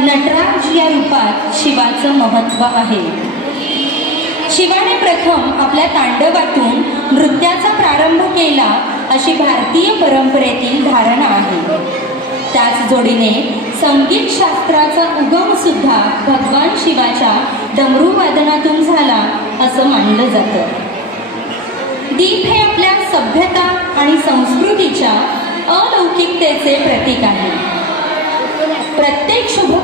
नटराज या रूपात शिवाचं महत्त्व आहे. शिवाने प्रथम आपल्या तांडवातून नृत्याचा प्रारंभ केला अशी भारतीय परंपरेतील धारणा आहे. त्याच जोडीने संगीत शास्त्राचा उगम सुद्धा भगवान शिवाच्या डमरूवादनातून झाला असं मानलं जातं. दीप हे आपल्या सभ्यता आणि संस्कृतीच्या अलौकिकतेचे प्रतीक आहे. प्रत्येक शुभ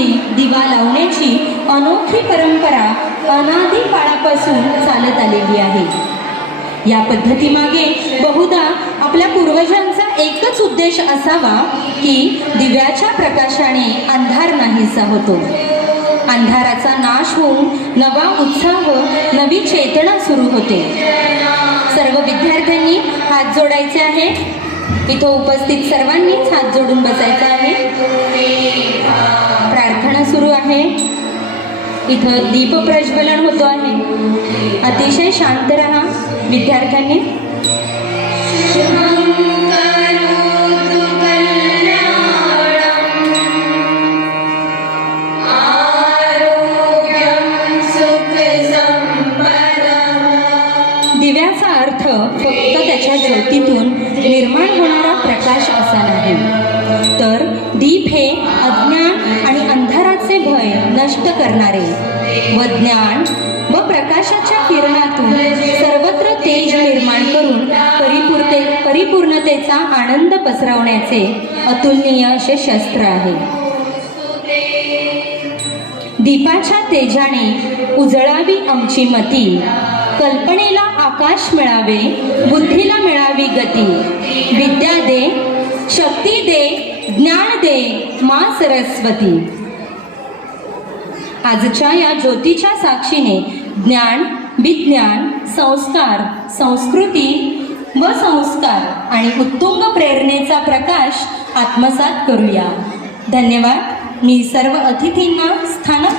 शुभकार्यापूर्वी दिवा लावण्याची अनोखी परंपरा अनादी काळापासून चालत आलेली आहे. या पद्धतीमागे बहुधा आपल्या पूर्वजांचा एकच उद्देश असावा की दिव्याच्या प्रकाशाने अंधार नाहीसा होतो. अंधाराचा नाश होऊन नवा उत्साह नवी चेतना सुरू होते. सर्व विद्यार्थ्यांनी हात जोडायचे आहे इथं उपस्थित सर्वांनीच हात जोडून बसायचं आहे. सुरू आहे. इथं दीप प्रज्वलन होतो आहे. अतिशय शांत राहा विद्यार्थ्यांनी. दिव्याचा अर्थ फक्त त्याच्या ज्योतीतून निर्माण होणारा प्रकाश असा नाही. तर दीप हे नष्ट करणारे. व ज्ञान व प्रकाशाच्या किरणातून सर्वत्र तेज निर्माण करून परिपूर्ते परिपूर्णतेचा आनंद पसरवण्याचे अतुलनीय असे शस्त्र आहे. दीपाच्या तेजाने उजळावी आमची मती. कल्पनेला आकाश मिळावे बुद्धीला मिळावी गती. विद्या दे शक्ती दे ज्ञान दे मा सरस्वती. आजच्या या ज्योतीच्या साक्षीने ज्ञान विज्ञान संस्कार संस्कृती व संस्कार आणि उत्तुंग प्रेरणेचा प्रकाश आत्मसात करूया. धन्यवाद. मी सर्व अतिथींना स्थानक